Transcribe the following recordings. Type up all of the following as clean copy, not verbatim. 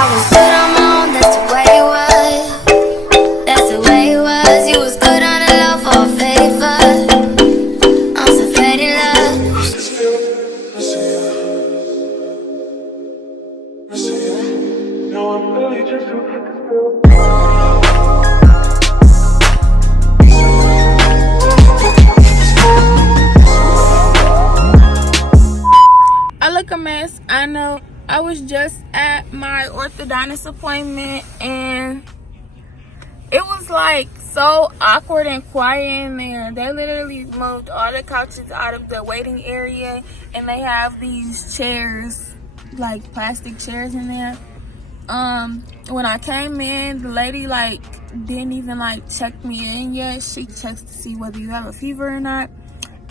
I was good on my own, that's the way it was. That's the way it was. You was good on the low for a favor. I'm so faded love. No, I'm really just I look a mess. I know. I was just at my orthodontist appointment and it was like so awkward and quiet in there. They literally moved all the couches out of the waiting area and they have these chairs, like plastic chairs in there. When I came in, the lady like didn't even like check me in yet. She checks to see whether you have a fever or not.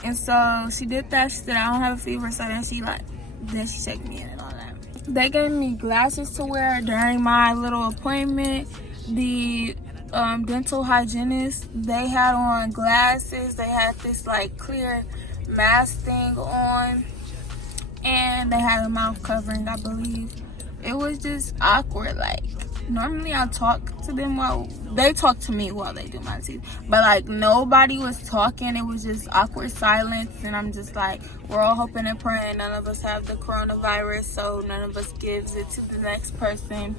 And so she did that. She said I don't have a fever, so then she checked me in and all that. They gave me glasses to wear during my little appointment. The dental hygienist, they had on glasses. They had this like clear mask thing on, and they had a mouth covering, I believe. It was just awkward. Like normally I talk to them while they talk to me while they do my teeth, but like nobody was talking. It was just awkward silence, and I'm just like, we're all hoping and praying none of us have the coronavirus, so none of us gives it to the next person.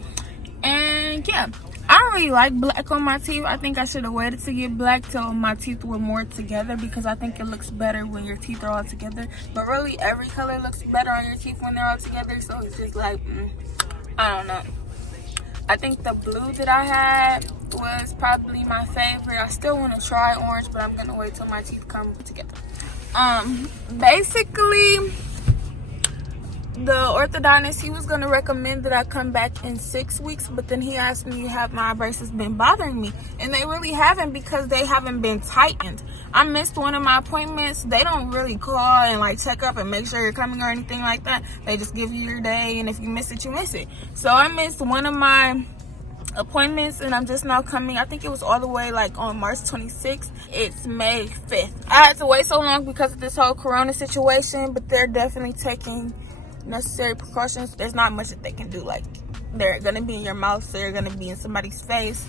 And yeah, I don't really like black on my teeth. I think I should have waited to get black till my teeth were more together, because I think it looks better when your teeth are all together. But really every color looks better on your teeth when they're all together, so it's just like I don't know. I think the blue that I had was probably my favorite. I still want to try orange, but I'm gonna wait till my teeth come together. Basically, the orthodontist, he was gonna recommend that I come back in 6 weeks, but then he asked me, have my braces been bothering me? And they really haven't, because they haven't been tightened. I missed one of my appointments. They don't really call and like check up and make sure you're coming or anything like that. They just give you your day, and if you miss it, you miss it. So I missed one of my appointments, and I'm just now coming. I think it was all the way like on March 26th. It's May 5th. I had to wait so long because of this whole corona situation, but they're definitely taking necessary precautions. There's not much that they can do. Like, they're gonna be in your mouth, so they're gonna be in somebody's face.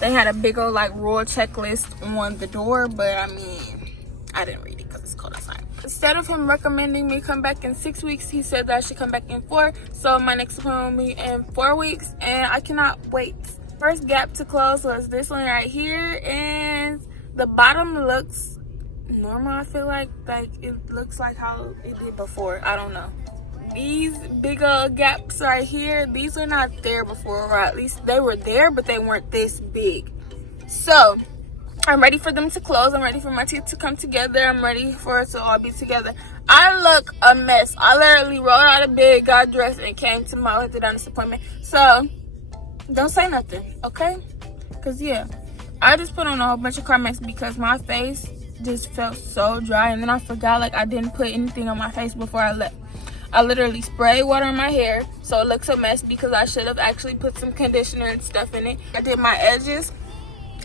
They had a big old like rule checklist on the door, but I mean, I didn't read it because it's cold outside. Instead of him recommending me come back in 6 weeks, he said that I should come back in 4. So my next appointment will be in 4 weeks, and I cannot wait. First gap to close was this one right here, and the bottom looks normal. I feel like it looks like how it did before. I don't know. These big old gaps right here, these are not there before, or at least they were there, but they weren't this big. So I'm ready for them to close. I'm ready for my teeth to come together. I'm ready for it to all be together. I look a mess. I literally rolled out of bed, got dressed, and came to my orthodontist appointment. So don't say nothing, okay? Because yeah, I just put on a whole bunch of Carmex because my face just felt so dry, and then I forgot like I didn't put anything on my face before I left. I literally sprayed water in my hair, so it looks a mess, because I should have actually put some conditioner and stuff in it. I did my edges,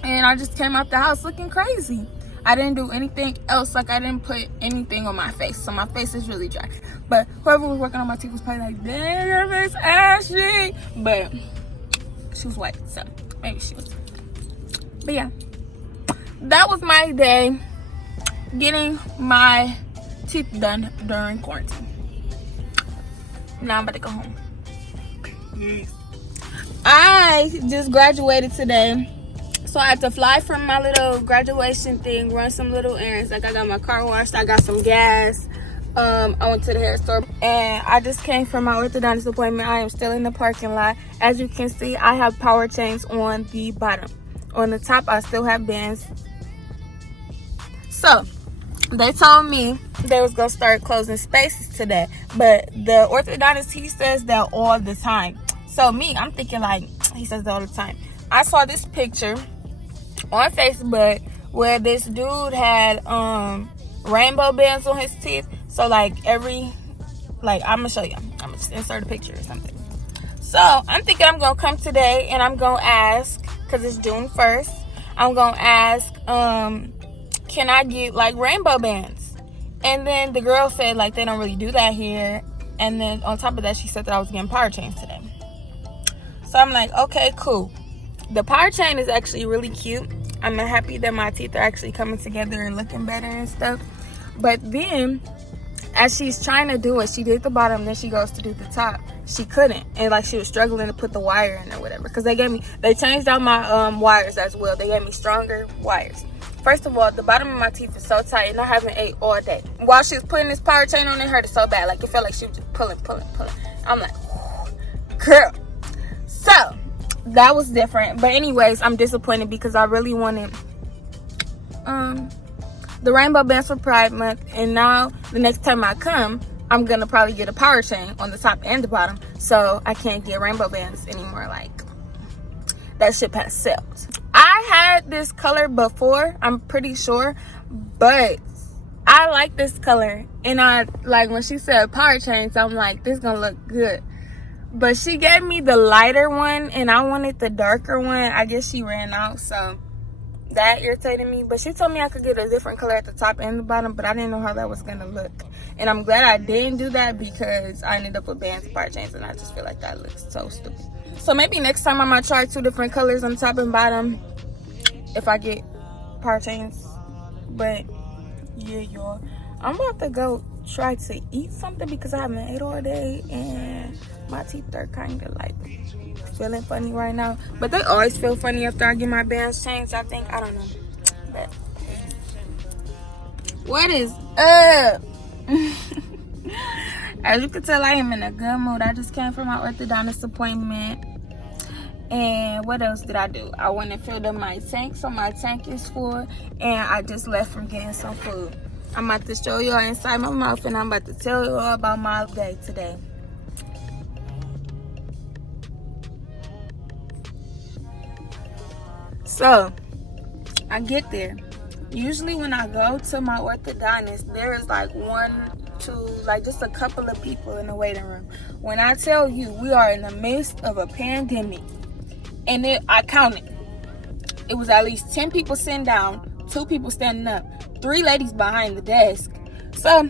and I just came out the house looking crazy. I didn't do anything else. Like, I didn't put anything on my face, so my face is really dry. But whoever was working on my teeth was probably like, dang, your face ashy. But she was white, so maybe she was. But yeah, that was my day, getting my teeth done during quarantine. Now I'm about to go home. I just graduated today, so I had to fly from my little graduation thing, run some little errands. Like, I got my car washed, I got some gas, I went to the hair store, and I just came from my orthodontist appointment. I am still in the parking lot. As you can see, I have power chains on the bottom. On the top, I still have bands. So they told me they was gonna start closing spaces today, but the orthodontist, he says that all the time. So me, I'm thinking like, he says that all the time. I saw this picture on Facebook where this dude had rainbow bands on his teeth. So like I'm gonna show you. I'm gonna just insert a picture or something. So I'm thinking I'm gonna come today and I'm gonna ask, because it's June 1st, I'm gonna ask, can I get like rainbow bands? And then the girl said like they don't really do that here. And then on top of that, she said that I was getting power chains today. So I'm like, okay, cool. The power chain is actually really cute. I'm happy that my teeth are actually coming together and looking better and stuff. But then, as she's trying to do it, she did the bottom, then she goes to do the top. She couldn't, and like she was struggling to put the wire in or whatever. Because they changed out my wires as well. They gave me stronger wires. First of all, the bottom of my teeth is so tight, and I haven't ate all day. While she was putting this power chain on, it hurted so bad. Like, it felt like she was just pulling. I'm like, girl. So, that was different. But anyways, I'm disappointed because I really wanted the rainbow bands for Pride Month. And now, the next time I come, I'm going to probably get a power chain on the top and the bottom. So, I can't get rainbow bands anymore. Like, that ship has sailed. I had this color before, I'm pretty sure, but I like this color. And I like when she said power chains, I'm like, this gonna look good. But she gave me the lighter one and I wanted the darker one. I guess she ran out, so that irritated me. But she told me I could get a different color at the top and the bottom, but I didn't know how that was gonna look. And I'm glad I didn't do that because I ended up with bands and power chains, and I just feel like that looks so stupid. So maybe next time I might try 2 different colors on top and bottom if I get power chains. But yeah, y'all, I'm about to go try to eat something because I haven't ate all day and my teeth are kind of like feeling funny right now. But they always feel funny after I get my bands changed, I think. I don't know. But what is up? As you can tell, I am in a good mood. I just came from my orthodontist appointment. And what else did I do? I went and filled up my tank, so my tank is full. And I just left from getting some food. I'm about to show y'all inside my mouth, and I'm about to tell y'all about my day today. So, I get there. Usually when I go to my orthodontist, there is like 1, 2, like just a couple of people in the waiting room. When I tell you we are in the midst of a pandemic, and I counted, it was at least 10 people sitting down, 2 people standing up, 3 ladies behind the desk. So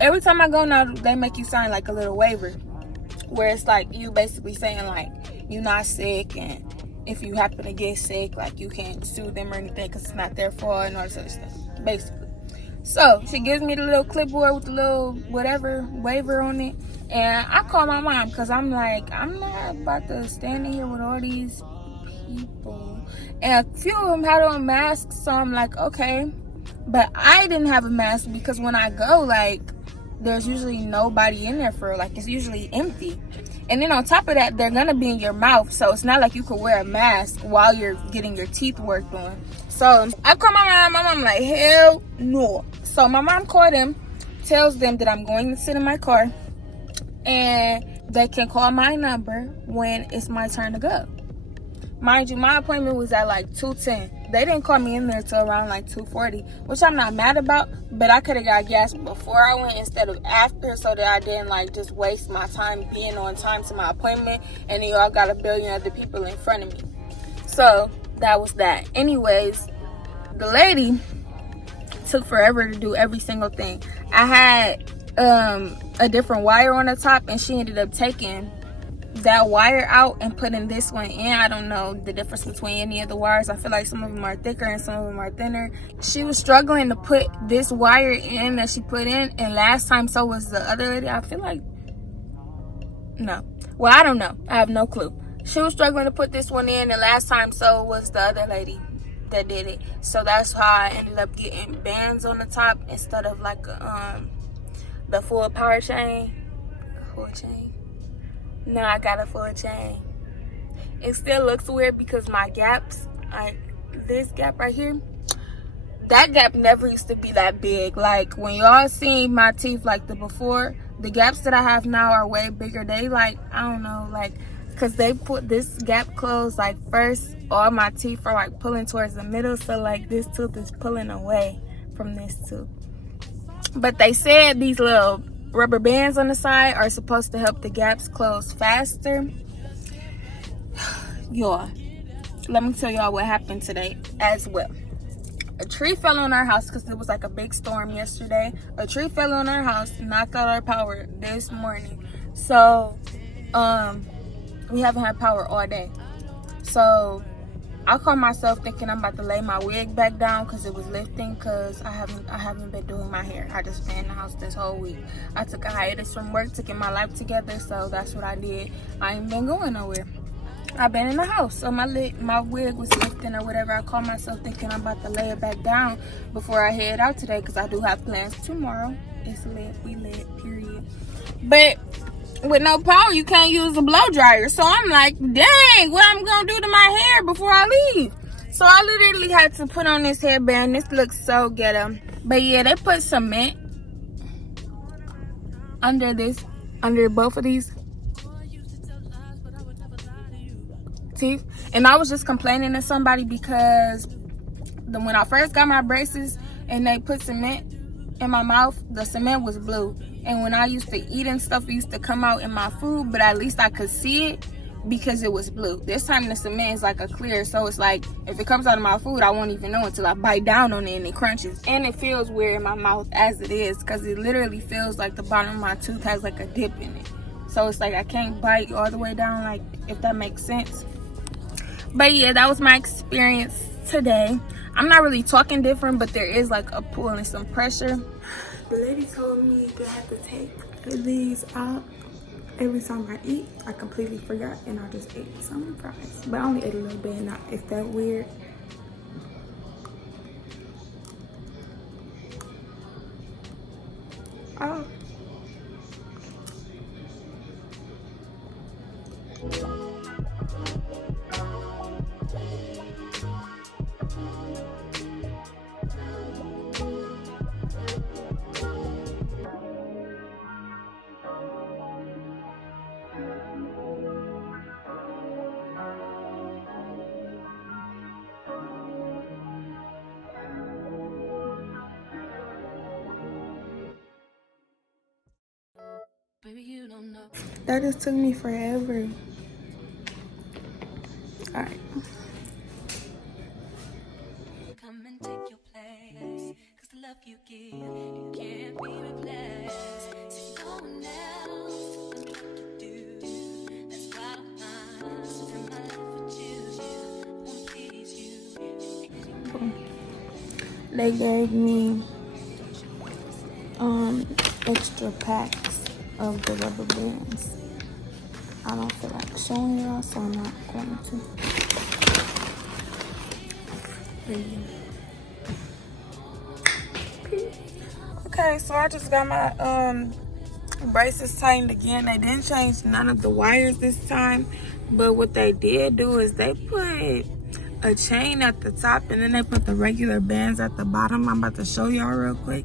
every time I go now, they make you sign like a little waiver where it's like you basically saying like you're not sick, and if you happen to get sick, like you can't sue them or anything because it's not their fault and all this other stuff, basically. So she gives me the little clipboard with the little whatever waiver on it, and I call my mom because I'm like, I'm not about to stand in here with all these people, and a few of them had on masks, so I'm like, okay. But I didn't have a mask because when I go, like, there's usually nobody in there for, like, it's usually empty. And then on top of that, they're gonna be in your mouth, so it's not like you could wear a mask while you're getting your teeth worked on. So I call my mom like, hell no. So my mom called them, tells them that I'm going to sit in my car, and they can call my number when it's my turn to go. Mind you, my appointment was at like 2:10. They didn't call me in there till around like 2:40, which I'm not mad about, but I could have got gas before I went instead of after, so that I didn't like just waste my time being on time to my appointment, and then y'all got a billion other people in front of me. So that was that. Anyways, the lady took forever to do every single thing. I had a different wire on the top, and she ended up taking that wire out and putting this one in. I don't know the difference between any of the wires. I feel like some of them are thicker and some of them are thinner. She was struggling to put this wire in that she put in, and last time so was the other lady. I feel like, no, well, I don't know, I have no clue. She was struggling to put this one in, and last time so was the other lady that did it. So that's how I ended up getting bands on the top instead of like the full power chain. Full chain. No, I got a full chain. It still looks weird because my gaps, like this gap right here, that gap never used to be that big. Like when y'all seen my teeth like the before, the gaps that I have now are way bigger. They like, I don't know, like, because they put this gap closed like first, all my teeth are like pulling towards the middle, so like this tooth is pulling away from this tooth. But they said these little rubber bands on the side are supposed to help the gaps close faster. Y'all, let me tell y'all what happened today as well. A tree fell on our house because it was like a big storm yesterday. A tree fell on our house, knocked out our power this morning. So We haven't had power all day. So I caught myself thinking I'm about to lay my wig back down because it was lifting, because I haven't been doing my hair. I just been in the house this whole week. I took a hiatus from work to get my life together, so that's what I did. I ain't been going nowhere. I've been in the house, so my wig was lifting or whatever. I caught myself thinking I'm about to lay it back down before I head out today, because I do have plans tomorrow. It's lit, we lit, period. But with no power, you can't use a blow dryer. So I'm like, dang, what I'm gonna do to my hair before I leave? So I literally had to put on this headband. This looks so ghetto. But yeah, they put cement under both of these teeth. And I was just complaining to somebody because when I first got my braces and they put cement in my mouth, the cement was blue. And when I used to eat and stuff, it used to come out in my food, but at least I could see it because it was blue. This time the cement is like a clear, so it's like if it comes out of my food, I won't even know until I bite down on it and it crunches. And it feels weird in my mouth as it is, because it literally feels like the bottom of my tooth has like a dip in it. So it's like I can't bite all the way down, like, if that makes sense. But yeah, that was my experience today. I'm not really talking different, but there is like a pull and some pressure. The lady told me that I have to take these out every time I eat. I completely forgot and I just ate some fries. But I only ate a little bit. Now, is that weird? Oh. That just took me forever. All right. Come and take your place, 'cause the love you give, it can't be replaced. So no one else knows what to do. That's why I spend my life with you. I won't please you. They gave me extra packs of the rubber bands. I don't feel like showing y'all, so I'm not going to. Okay, so I just got my braces tightened again. They didn't change none of the wires this time, but what they did do is they put a chain at the top and then they put the regular bands at the bottom. I'm about to show y'all real quick.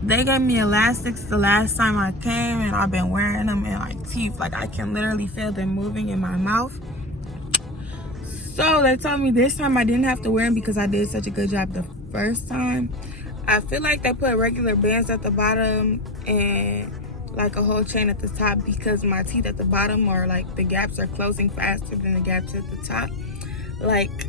They gave me elastics the last time I came, and I've been wearing them in like teeth. Like, I can literally feel them moving in my mouth. So they told me this time I didn't have to wear them because I did such a good job the first time. I feel like they put regular bands at the bottom and like a whole chain at the top because my teeth at the bottom, or like the gaps, are closing faster than the gaps at the top. Like,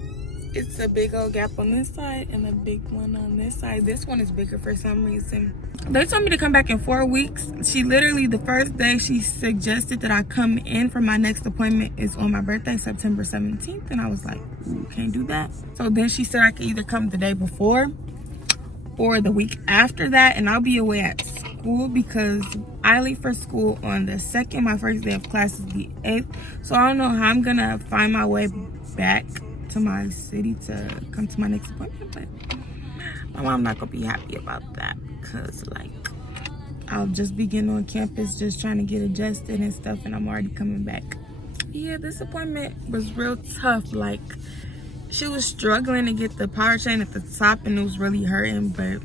it's a big old gap on this side and a big one on this side. This one is bigger for some reason. They told me to come back in 4 weeks. She literally, the first day she suggested that I come in for my next appointment is on my birthday, September 17th. And I was like, ooh, can't do that. So then she said I could either come the day before or the week after that. And I'll be away at school because I leave for school on the 2nd. My first day of class is the 8th. So I don't know how I'm gonna find my way back to my city to come to my next appointment, but my mom not gonna be happy about that because, like, I'll just be getting on campus just trying to get adjusted and stuff, and I'm already coming back. Yeah, this appointment was real tough. Like, she was struggling to get the power chain at the top and it was really hurting, but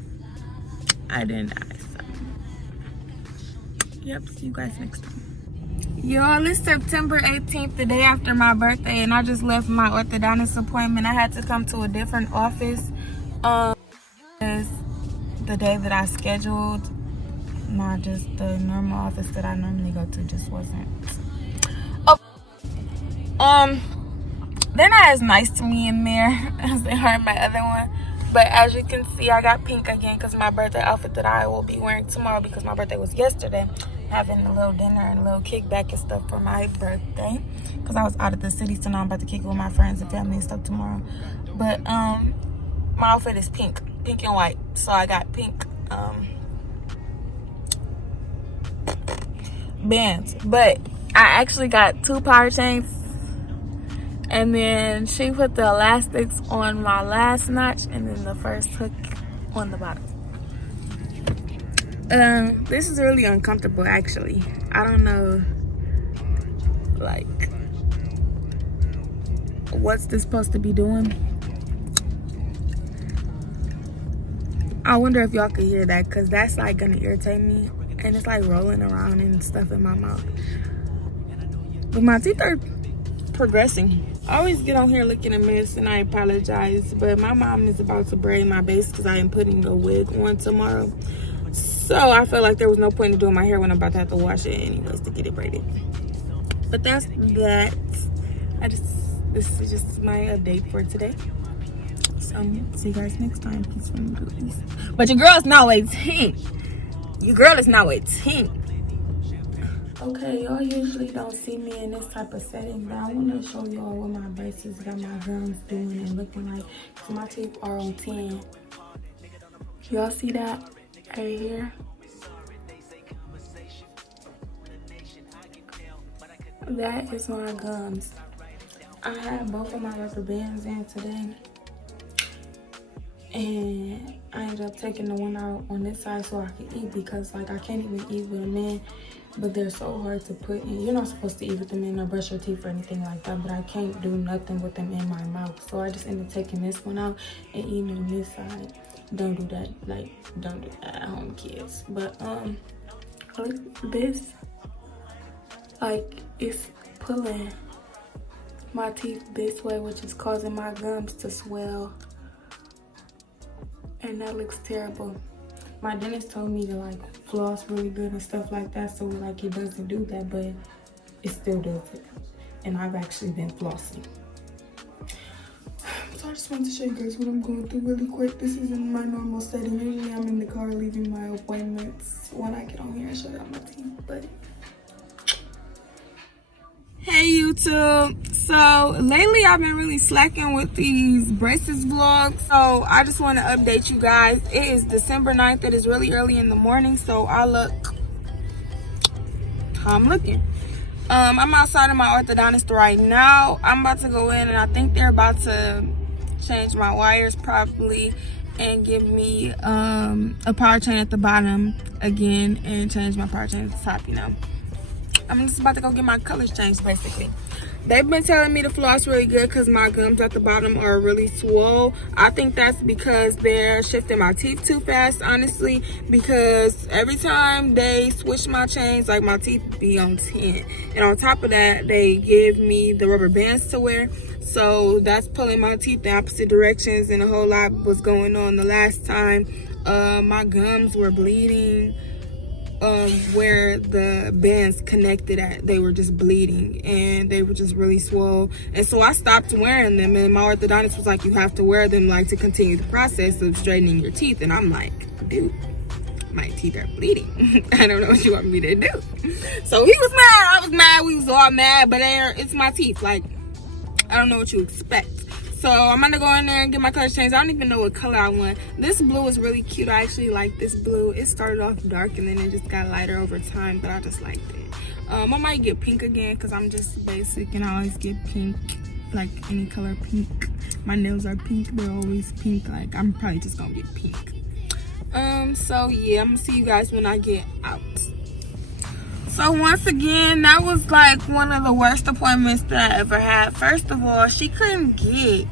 I didn't die. So yep, see you guys next time. Y'all, it's September 18th, the day after my birthday, and I just left my orthodontist appointment. I had to come to a different office because the day that I scheduled, not just the normal office that I normally go to, just wasn't. Oh, they're not as nice to me in there as they are in my other one. But as you can see, I got pink again because my birthday outfit that I will be wearing tomorrow, because my birthday was yesterday, having a little dinner and a little kickback and stuff for my birthday, because I was out of the city, so now I'm about to kick it with my friends and family and stuff tomorrow. But my outfit is pink and white, so I got pink bands, but I actually got 2 power chains, and then she put the elastics on my last notch and then the first hook on the bottom. This is really uncomfortable, actually. I don't know, like, what's this supposed to be doing? I wonder if y'all could hear that, because that's like gonna irritate me, and it's like rolling around and stuff in my mouth. But my teeth are progressing. I always get on here looking a mess, and I apologize, but my mom is about to braid my base because I am putting a wig on tomorrow. So I felt like there was no point in doing my hair when I'm about to have to wash it anyways to get it braided. But that's that. This is just my update for today. So see you guys next time. Peace from the Middle East. But your girl is now 18. Your girl is now 18. Okay, y'all usually don't see me in this type of setting, but I want to show y'all what my braces got my gums doing and looking like. So my teeth are on 10. Y'all see that right here? That is my gums. I had both of my rubber bands in today, and I ended up taking the one out on this side so I could eat, because like I can't even eat with them in, but they're so hard to put in. You're not supposed to eat with them in or brush your teeth or anything like that, but I can't do nothing with them in my mouth, so I just ended up taking this one out and eating on this side. Don't do that, like, don't do that at home, kids. But look, this, like, it's pulling my teeth this way, which is causing my gums to swell, and that looks terrible. My dentist told me to like floss really good and stuff like that, so like it doesn't do that, but it still does it, and I've actually been flossing. So I just wanted to show you guys what I'm going through really quick. This isn't my normal setting. Usually I'm in the car leaving my appointments when I get on here and show y'all my teeth, but hey YouTube. So lately I've been really slacking with these braces vlogs, so I just want to update you guys. It is December 9th. It is really early in the morning, so I look how I'm looking. I'm outside of my orthodontist right now. I'm about to go in, and I think they're about to change my wires probably and give me a power chain at the bottom again and change my power chain at the top, you know. I'm just about to go get my colors changed, basically. They've been telling me to floss really good because my gums at the bottom are really swole. I think that's because they're shifting my teeth too fast, honestly, because every time they switch my chains, like, my teeth be on 10. And on top of that, they give me the rubber bands to wear. So that's pulling my teeth in opposite directions, and a whole lot was going on the last time. My gums were bleeding. Where the bands connected at, they were just bleeding, and they were just really swole. And so I stopped wearing them, and my orthodontist was like, you have to wear them, like, to continue the process of straightening your teeth. And I'm like, dude, my teeth are bleeding. I don't know what you want me to do. So he was mad, I was mad, we was all mad, but it's my teeth. Like, I don't know what you expect. So I'm gonna go in there and get my colors changed. I don't even know what color I want. This blue is really cute. I actually like this blue. It started off dark and then it just got lighter over time, but I just liked it. I might get pink again because I'm just basic and I always get pink, like any color pink. My nails are pink, they're always pink. Like, I'm probably just gonna get pink. So yeah, I'm gonna see you guys when I get out. So once again, that was like one of the worst appointments that I ever had. First of all, she couldn't get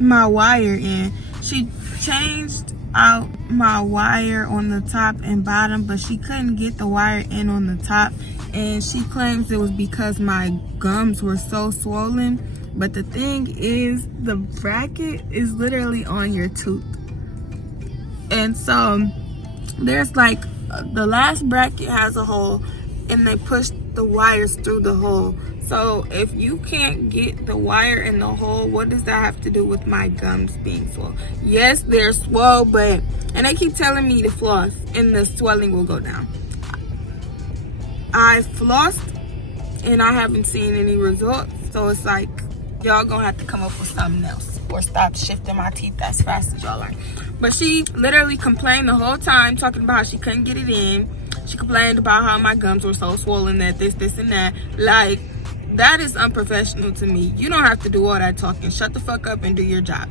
my wire in. She changed out my wire on the top and bottom, but she couldn't get the wire in on the top. And she claims it was because my gums were so swollen. But the thing is, the bracket is literally on your tooth. And so there's like, the last bracket has a hole and they push the wires through the hole. So if you can't get the wire in the hole, what does that have to do with my gums being swole? Yes, they're swole, but, and they keep telling me to floss and the swelling will go down. I flossed and I haven't seen any results. So it's like, y'all gonna have to come up with something else or stop shifting my teeth as fast as y'all are. But she literally complained the whole time, talking about how she couldn't get it in. She complained about how my gums were so swollen, that this, and that. Like, that is unprofessional to me. You don't have to do all that talking. Shut the fuck up and do your job.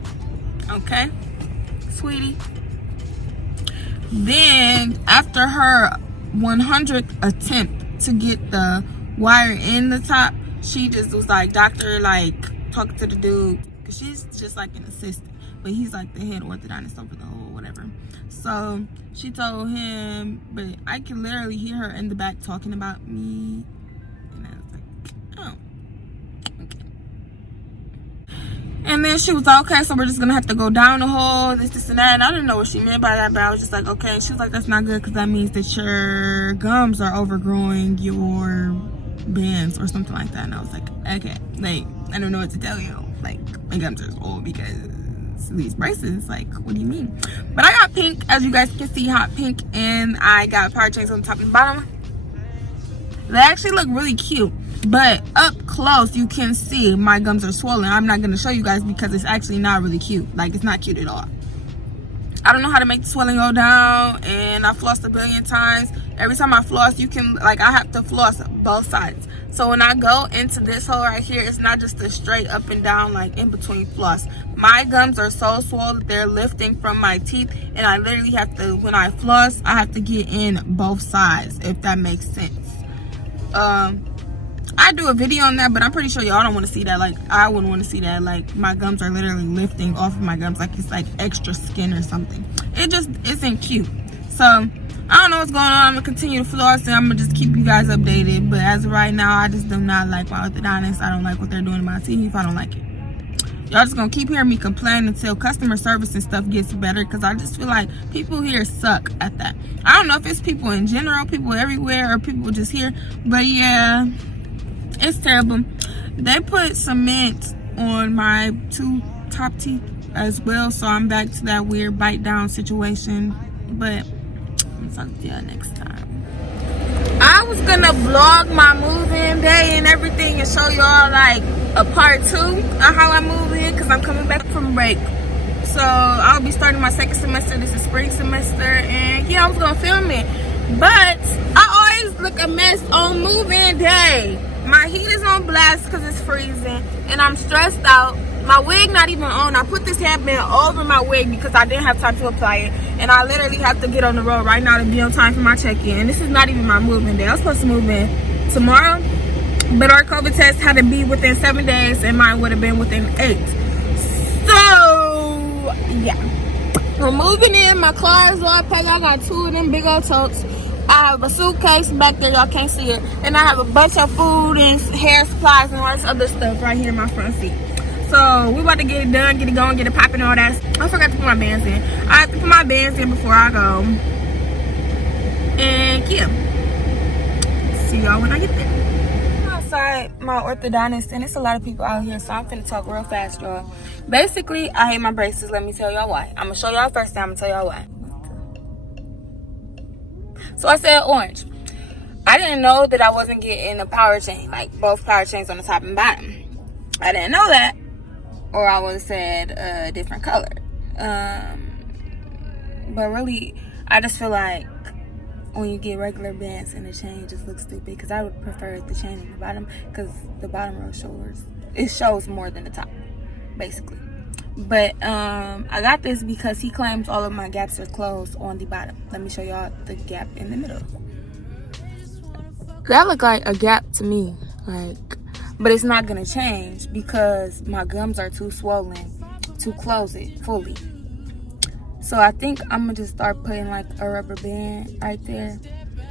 Okay? Sweetie. Then, after her 100th attempt to get the wire in the top, she just was like, doctor, like, talking to the dude. Because she's just like an assistant. But he's like the head orthodontist over the whole whatever. So she told him, but I can literally hear her in the back talking about me. And I was like, oh, okay. And then she was like, okay, so we're just gonna have to go down the hole, this, and that. And I didn't know what she meant by that, but I was just like, okay. She was like, that's not good because that means that your gums are overgrowing your bands or something like that. And I was like, okay, like, I don't know what to tell you. Like, my gums are old because these braces, like, what do you mean? But I got pink, as you guys can see, hot pink, and I got power chains on the top and bottom. They actually look really cute, but up close you can see my gums are swollen. I'm not going to show you guys because it's actually not really cute. Like, it's not cute at all. I don't know how to make the swelling go down, and I flossed a billion times. Every time I floss, you can, like, I have to floss both sides. So when I go into this hole right here, it's not just a straight up and down, like, in between floss. My gums are so swollen that they're lifting from my teeth, and I literally have to, when I floss, I have to get in both sides, if that makes sense. I do a video on that, but I'm pretty sure y'all don't want to see that. Like, I wouldn't want to see that. Like, my gums are literally lifting off of my gums like it's like extra skin or something. It just isn't cute. So I don't know what's going on. I'm gonna continue to floss and I'm gonna just keep you guys updated. But as of right now, I just do not like my orthodontist. I don't like what they're doing to my teeth. I don't like it. Y'all just gonna keep hearing me complain until customer service and stuff gets better, because I just feel like people here suck at that. I don't know if it's people in general, people everywhere, or people just here, but yeah, it's terrible. They put cement on my two top teeth as well, so I'm back to that weird bite down situation. But I'll talk to y'all next time. I was gonna vlog my move-in day and everything and show y'all like a part 2 of how I move in, because I'm coming back from break. So I'll be starting my second semester. This is spring semester, and yeah, I was gonna film it, but I always look a mess on move-in day. My heat is on blast because it's freezing, and I'm stressed out. My wig not even on. I put this headband over my wig because I didn't have time to apply it, and I literally have to get on the road right now to be on time for my check-in. And this is not even my move-in day. I was supposed to move in tomorrow, but our COVID test had to be within 7 days, and mine would have been within 8. So yeah, we're moving in. My car is all packed. I got 2 of them big old totes. I have a suitcase back there, y'all can't see it, and I have a bunch of food and hair supplies and all this other stuff right here in my front seat. So we about to get it done, get it going, get it popping, all that. I forgot to put my bands in. I have to put my bands in before I go. And yeah, see y'all when I get there. I'm outside my orthodontist, and it's a lot of people out here, so I'm finna talk real fast, y'all. Basically, I hate my braces. Let me tell y'all why. I'm gonna show y'all first, then I'm gonna tell y'all why. So I said orange. I didn't know that I wasn't getting a power chain, like both power chains on the top and bottom. I didn't know that, or I would have said a different color. But really, I just feel like when you get regular bands and the chain just looks stupid, because I would prefer the chain on the bottom, because the bottom row shows more than the top, basically. But I got this because he claims all of my gaps are closed on the bottom. Let me show y'all the gap in the middle. That looked like a gap to me, like, but it's not gonna change because my gums are too swollen to close it fully. So I think I'm gonna just start putting like a rubber band right there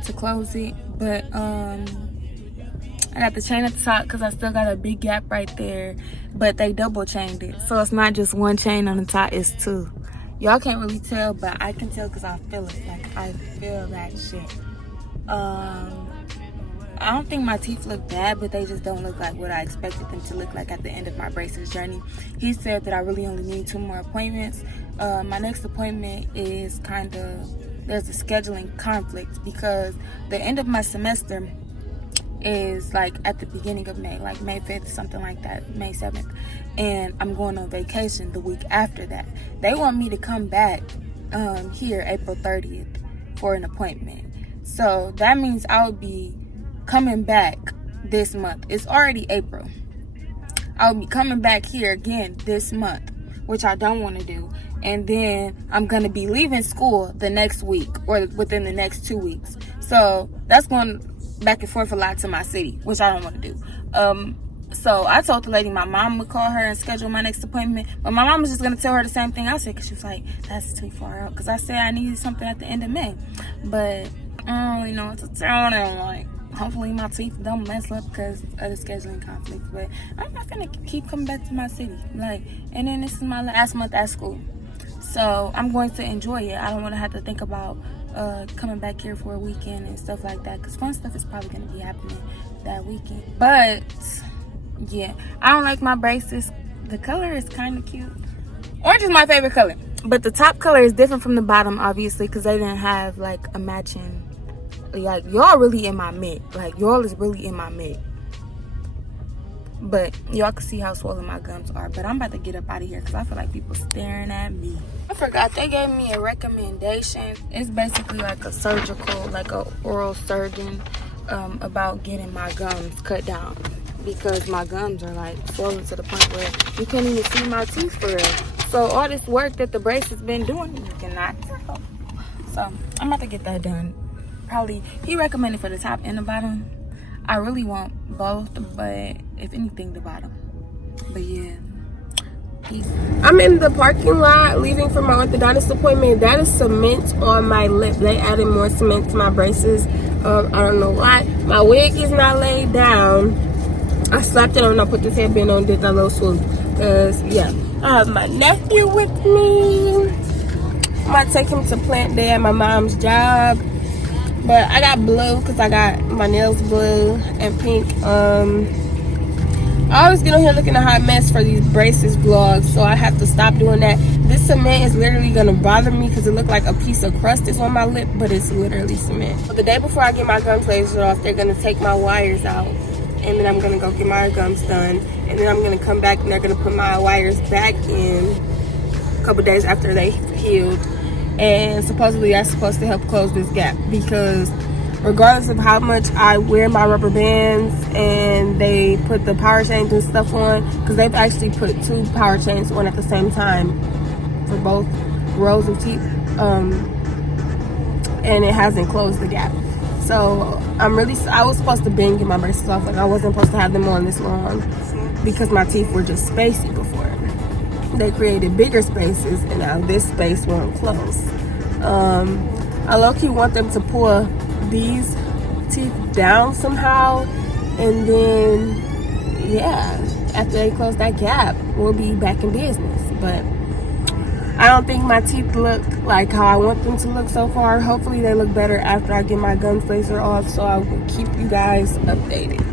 to close it. But I got the chain at the top because I still got a big gap right there, but they double chained it, so it's not just one chain on the top, it's 2. Y'all can't really tell, but I can tell because I feel it. Like, I feel that shit. I don't think my teeth look bad, but they just don't look like what I expected them to look like at the end of my braces journey. He said that I really only need 2 more appointments. My next appointment is there's a scheduling conflict because the end of my semester is like at the beginning of May, like May 5th, something like that, May 7th. And I'm going on vacation the week after that. They want me to come back here April 30th for an appointment. So that means I'll be coming back this month. It's already April. I'll be coming back here again this month, which I don't want to do. And then I'm going to be leaving school the next week or within the next 2 weeks. So that's going back and forth a lot to my city, which I don't want to do. So I told the lady my mom would call her and schedule my next appointment. But my mom was just going to tell her the same thing I said, because she was like, that's too far out. Because I said I needed something at the end of May. But I don't really know what to tell them. Like, hopefully my teeth don't mess up because of the scheduling conflict. But I'm not going to keep coming back to my city. Like, and then this is my last month at school. So I'm going to enjoy it. I don't want to have to think about coming back here for a weekend and stuff like that, because fun stuff is probably going to be happening that weekend. But yeah, I don't like my braces. The color is kind of cute. Orange is my favorite color, but the top color is different from the bottom, obviously, because they didn't have like a matching. Like, y'all really in my mid. Like, y'all is really in my mid. But y'all can see how swollen my gums are. But I'm about to get up out of here because I feel like people staring at me. I forgot, they gave me a recommendation. It's basically like a surgical, like a oral surgeon, about getting my gums cut down, because my gums are like swollen to the point where you can't even see my teeth for real. So all this work that the brace has been doing, you cannot tell. So I'm about to get that done. Probably, he recommended for the top and the bottom. I really want both, but if anything, the bottom. But yeah, peace. I'm in the parking lot leaving for my orthodontist appointment. That is cement on my lip. They added more cement to my braces. I don't know why. My wig is not laid down. I slapped it on and I put this headband on, did that little swoop. Cause yeah, I have my nephew with me. I'm gonna take him to plant day at my mom's job. But I got blue because I got my nails blue and pink. I always get on here looking a hot mess for these braces vlogs, so I have to stop doing that. This cement is literally gonna bother me because it looked like a piece of crust is on my lip, but it's literally cement. So the day before I get my gums lasered off, they're gonna take my wires out, and then I'm gonna go get my gums done, and then I'm gonna come back and they're gonna put my wires back in a couple days after they healed. And supposedly that's supposed to help close this gap, because regardless of how much I wear my rubber bands and they put the power chains and stuff on, because they've actually put 2 power chains on at the same time for both rows of teeth, and it hasn't closed the gap. So I was supposed to bend get my braces off. Like, I wasn't supposed to have them on this long because my teeth were just spacey before. They created bigger spaces, and now this space won't close. I low-key want them to pull these teeth down somehow, and then yeah, after they close that gap, we'll be back in business. But I don't think my teeth look like how I want them to look so far. Hopefully they look better after I get my gums laser off, so I will keep you guys updated.